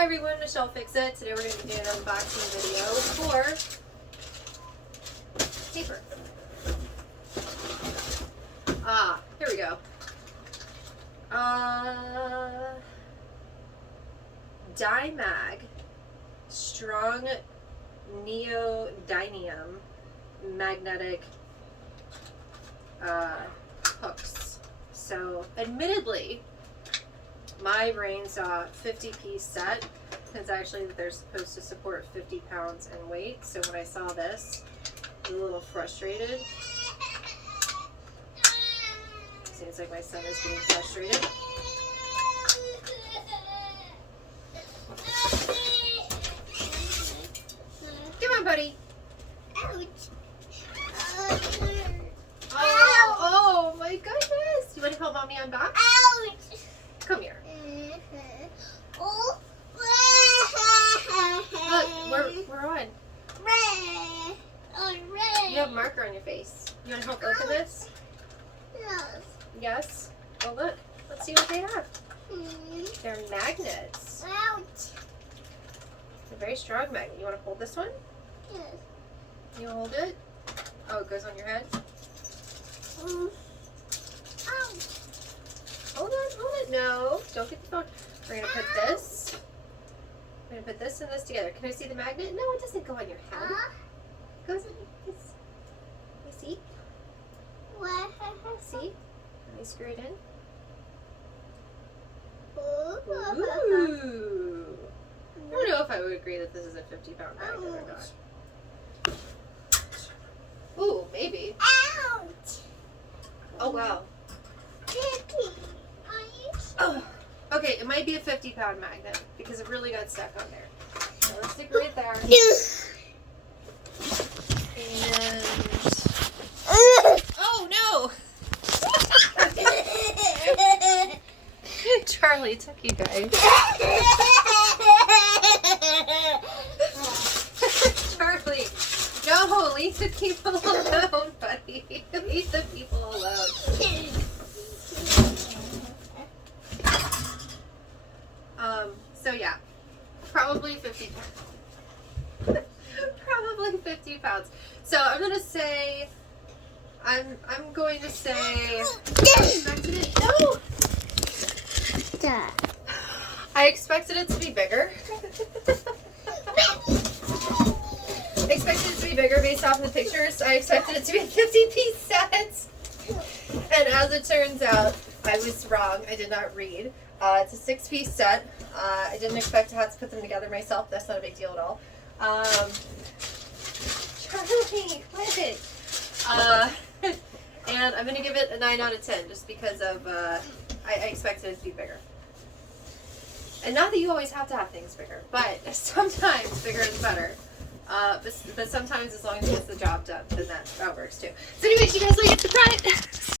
Hi everyone, Michelle Fix-It. Today we're going to be doing an unboxing video for paper. Here we go. Dymag Strong Neodymium magnetic hooks. So, admittedly, my brain saw 50-piece set, since actually they're supposed to support 50 pounds in weight. So when I saw this, I was a little frustrated. Seems like my son is getting frustrated. Come on, buddy. Ouch. Oh my goodness. You want to help mommy unbox? Ouch. Come here. Oh. Look, we're on. Red. Oh, red. You have a marker on your face. You want to help open this? Yes. Yes. Oh look. Let's see what they have. They're magnets. Ouch. It's a very strong magnet. You want to hold this one? Yes. You hold it? Oh, it goes on your head? Ouch. Hold it. No, don't get the phone. We're going to put this. We're going to put this and this together. Can I see the magnet? No, it doesn't go on your head. It goes on this. You see? What? See? Let me screw it in. Ooh. Ooh. I don't know if I would agree that this is a 50-pound magnet or not. Ooh, maybe. Ouch. Oh, wow. Oh. Okay, it might be a 50-pound magnet because it really got stuck on there. So let's stick it right there. And oh no! Charlie took you guys. Charlie, no, leave the people alone, buddy. Leave the people alone. So yeah, probably 50 pounds. Probably 50 pounds. So I'm gonna say, I'm going to say, I expected it to be bigger. I expected it to be bigger based off the pictures. I expected it to be a 50-piece set. And as it turns out, I was wrong. I did not read. It's a 6-piece set. I didn't expect to have to put them together myself. That's not a big deal at all. Charlie, quit. And I'm going to give it a 9 out of 10 just because of, I expected it to be bigger. And not that you always have to have things bigger, but sometimes bigger is better. But sometimes as long as it gets the job done, then that works too. So anyways, you guys like it, subscribe.